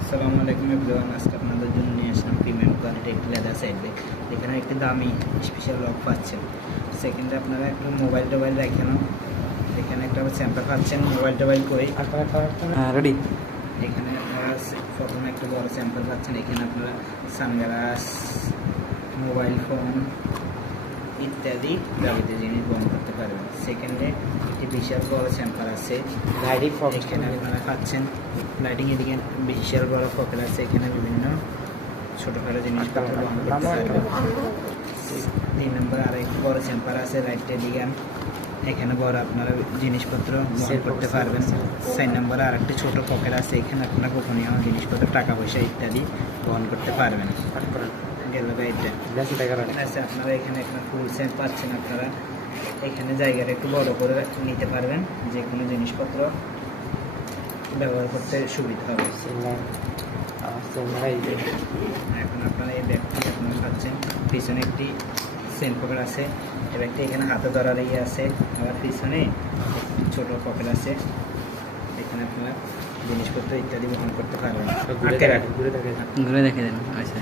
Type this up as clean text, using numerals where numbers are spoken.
আসসালামু আলাইকুম এভরিওয়ান। আজকে আপনাদের জন্য নিয়ে আসলাম প্রিমিয়াম কোয়ালিটি একটি লেদার সাইড ব্যাগ। এখানে একটি দামি স্পেশাল লক পাচ্ছেন। সেকেন্ডে আপনারা একটু মোবাইল টোবাইল রাখেন। এখানে একটা স্যাম্পল পাচ্ছেন মোবাইল টোবাইল করে রেডি। এখানে আপনারা প্রথমে একটা বড় স্যাম্পল পাচ্ছেন। এখানে আপনারা সানগ্লাস, মোবাইল ফোন ইত্যাদি ব্যবহৃত জিনিস বহন করতে পারবেন। সেকেন্ডে একটি বিশাল বড় স্যাম্পল আছে। এখানে আপনারা পাচ্ছেন লাইটিং, এদিকে বিশাল বড় পকেট আছে। এখানে বিভিন্ন ছোটোখাটো জিনিসপত্র বহন করতে পারবেন। 3 নম্বর আরেকটি বড় স্যাম্পল আছে লাইট টেলিগ্রাম। এখানে বড় আপনারা জিনিসপত্র বহন করতে পারবেন। 4 নম্বরে আরেকটি ছোটো পকেট আছে। এখানে আপনারা গোপনীয় জিনিসপত্র, টাকা পয়সা ইত্যাদি বহন করতে পারবেন। আপনারা এখানে একটা ফুল সেট পাচ্ছেন। আপনারা এখানে জায়গাটা একটু বড় করে নিতে পারবেন, যে কোনো জিনিসপত্র ব্যবহার করতে সুবিধা হবে। এখন আপনারা এই ব্যাগটি আপনারা পাচ্ছেন। পিছনে একটি সেন পকেট আছে। এই ব্যাগটি এখানে হাতে ধরার ইয়ে আছে। আবার পিছনে ছোট পকেট আছে। এখানে আপনারা জিনিসপত্র ইত্যাদি বহন করতে পারবেন। ঘুরে দেখে দেন। আচ্ছা।